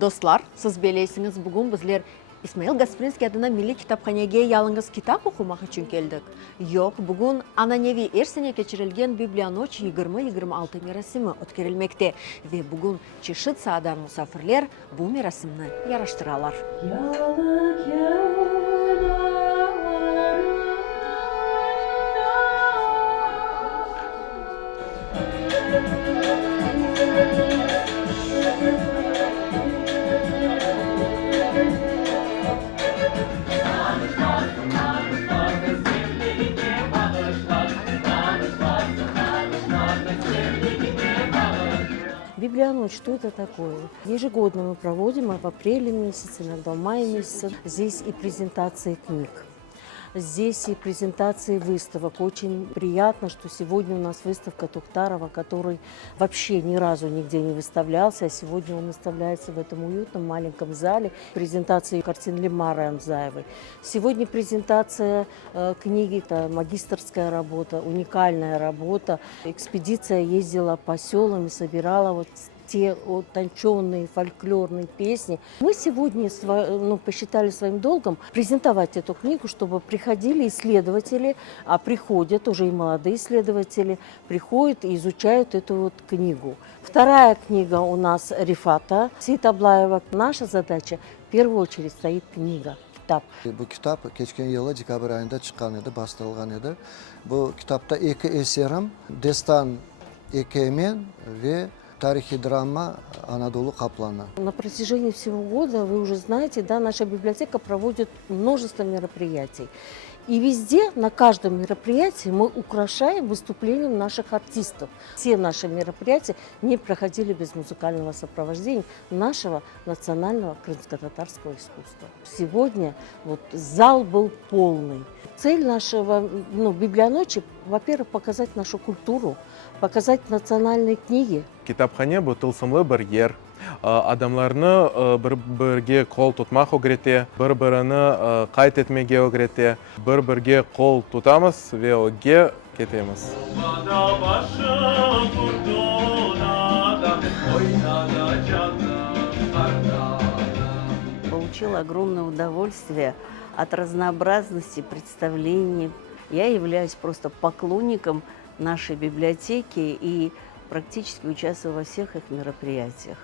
Dostlar, siz bilesiniz bugün bizler İsmail Gasprinskiy adına Milli Kitapxonaga yalnız kitap okumak için keldik. Yok, bugün Ananevi Ersen'e geçirilgen Biblionoç 20-26 merasimi ötkerilmekte ve bugün çeşit sahadan musafirler bu merasimni yaraştıralar. Библионочь, что это такое? Ежегодно мы проводим в апреле месяце, иногда в мае месяце. Здесь и презентации книг, здесь и презентации выставок. Очень приятно, что сегодня у нас выставка Тухтарова, который вообще ни разу нигде не выставлялся, а сегодня он выставляется в этом уютном маленьком зале. Презентации картин Лемары Амзаевой. Сегодня презентация книги, это магистерская работа, уникальная работа. Экспедиция ездила по селам и собирала вот те утонченные фольклорные песни. Мы сегодня посчитали своим долгом презентовать эту книгу, чтобы приходили исследователи, а приходят уже и молодые исследователи, приходят и изучают эту вот книгу. Вторая книга у нас Рифата Сейтаблаева. Наша задача в первую очередь стоит книга. Bu kitap geçen yılı dekabr ayında çıkan edi, bastırılgan edi. Bu kitapta iki eserim, Destan Ekemen ve Tarihi drama Anadolu Kaplanı. На протяжении всего года, вы уже знаете, да, наша библиотека проводит множество мероприятий. И везде, на каждом мероприятии мы украшаем выступлением наших артистов. Все наши мероприятия не проходили без музыкального сопровождения нашего национального крымско-татарского искусства. Сегодня вот зал был полный. Цель нашего библионочи, во-первых, показать нашу культуру, показать национальные книги. Kitapxona bu tılsımlı bir yer. Adamlarını bir-birге kol tutmak öğretti, bir-birini kayıt etmeye öğretti. Bir-birге kol tutamız ve oge ketemiz. Получила огромное удовольствие от разнообразности представлений. Я являюсь просто поклонником нашей библиотеки и практически участвую во всех их мероприятиях.